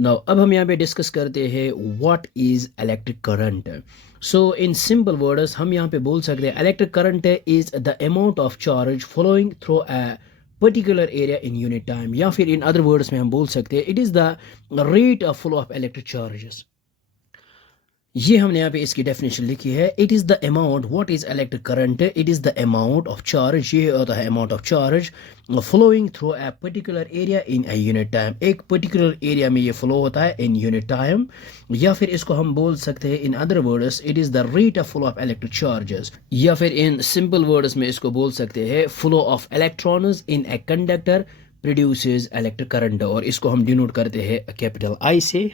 Now अब हम यहाँ पे डिस्कस करते हैं what is electric current. So in simple words हम यहाँ पे बोल सकते हैं electric current is the amount of charge flowing through a particular area in unit time, या फिर इन अदर वर्ड्स में हम बोल सकते हैं it is the rate of flow of electric charges. ये हमने यहाँ पे इसकी डेफिनेशन लिखी है। It is the amount, what is electric current, it is the amount of charge, ये होता है amount of charge flowing through a particular area in a unit time. एक पर्टिकुलर एरिया में ये फ्लो होता है इन यूनिट टाइम, या फिर इसको हम बोल सकते हैं in other words it is the rate of flow of electric charges, या फिर इन सिंपल वर्ड्स में इसको बोल सकते हैं flow of electrons in a conductor produces electric current, और इसको हम डिनोट करते हैं कैपिटल आई से।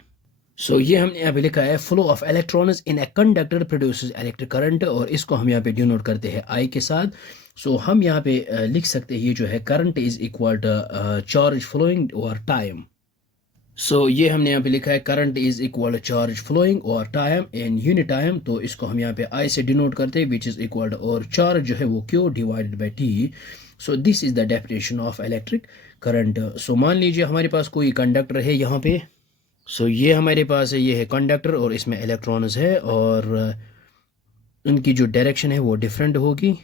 ये हमने यहाँ पे लिखा है flow of electrons in a conductor produces electric current, और इसको हम यहाँ पे डिनोट करते हैं आई के साथ। हम यहाँ पे लिख सकते हैं ये जो है current is equal to charge flowing over time. ये हमने यहाँ पे लिखा है current is equal to charge flowing over time in unit time, तो इसको हम यहाँ पे आई से डिनोट करते हैं विच इज इक्वल टू, और चार्ज जो है वो Q divided by T. This is the definition of electric current. मान लीजिए हमारे पास कोई कंडक्टर है यहाँ पे। ये हमारे पास है, ये है कंडक्टर और इसमें इलेक्ट्रॉन्स है, और उनकी जो डायरेक्शन है वो डिफरेंट होगी,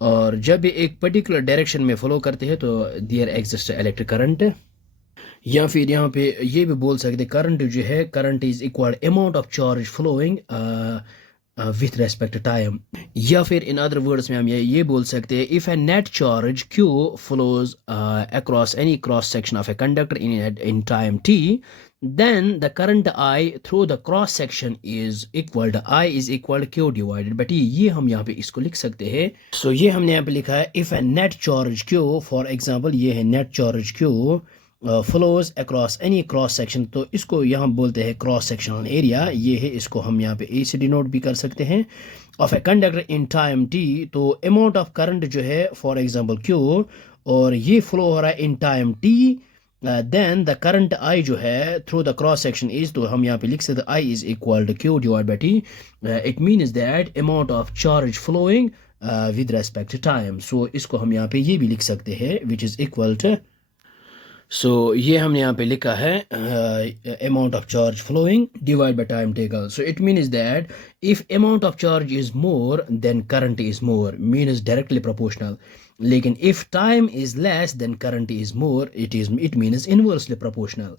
और जब ये एक पर्टिकुलर डायरेक्शन में फॉलो करते हैं तो देयर एग्जिस्ट इलेक्ट्रिक करंट। या फिर यहाँ पे ये भी बोल सकते हैं करंट जो है, current is equal amount of charge flowing with respect time, या फिर इन अदर वर्ड्स में हम ये बोल सकते हैं if A net charge Q flows across any cross section of a conductor in time T, then the current I through the cross section is equal to I is equal to Q divided by T। ये हम यहाँ पे इसको लिख सकते हैं। ये हमने यहाँ पे लिखा है if a net charge Q, for example ये है net charge Q flows across any cross section, तो इसको यहाँ बोलते हैं क्रॉस सेक्शनल एरिया, ये है, इसको हम यहाँ पे A से डिनोट भी कर सकते हैं, of a conductor in time T। तो अमाउंट ऑफ करंट जो है फॉर एग्जांपल Q, और ये फ्लो हो रहा है in time T, then the current I जो है through the cross section is, तो हम यहाँ पे लिख सकते I is equal to Q divide by T. It means that amount of charge flowing with respect to time. इसको हम यहाँ पे ये भी लिख सकते हैं विच इज इक्वल टू, ये हमने यहाँ पे लिखा है amount of charge flowing divide by time taken. It means that if amount of charge is more then current is more, means directly proportional. लेकिन if time is less then current is more, it means inversely proportional.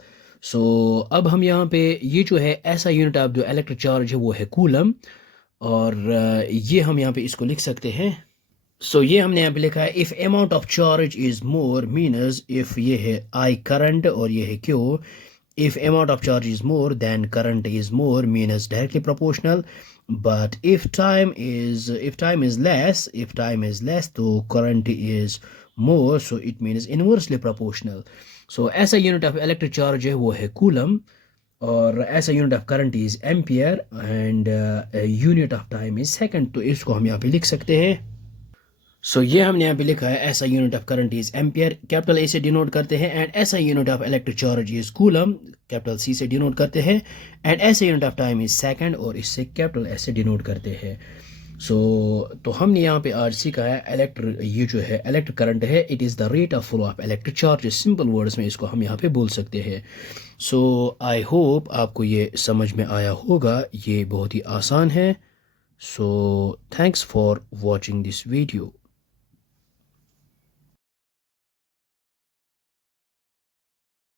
अब हम यहाँ पे ये जो है ऐसा unit of जो इलेक्ट्रिक चार्ज है वो है कूलम, और ये हम यहाँ पे इसको लिख सकते हैं। ये हमने यहाँ पे लिखा है if amount of charge is more, means if ये है आई करंट और ये है Q, if amount of charge is more then current is more, means directly proportional. But if time is less तो current is more, it means inversely proportional. ऐसा unit of electric charge है वो है coulomb, और ऐसा unit of current is ampere, and unit of time is second, तो इसको हम यहाँ पे लिख सकते हैं। ये हमने यहाँ पे लिखा है ऐसा unit of current is ampere, capital A से डिनोट करते हैं, एंड ऐसा unit of electric charge is coulomb, capital C से डिनोट करते हैं, एंड ऐसा unit of time is second, और इससे कैपिटल एस से डिनोट करते हैं। तो हमने यहाँ पे आज सीखा है ये जो है इलेक्ट्रिक करंट है, it is the rate of flow of electric charge. Simple words में इसको हम यहाँ पे बोल सकते हैं। आई होप आपको ये समझ में आया होगा, ये बहुत ही आसान है। Thanks for watching this video.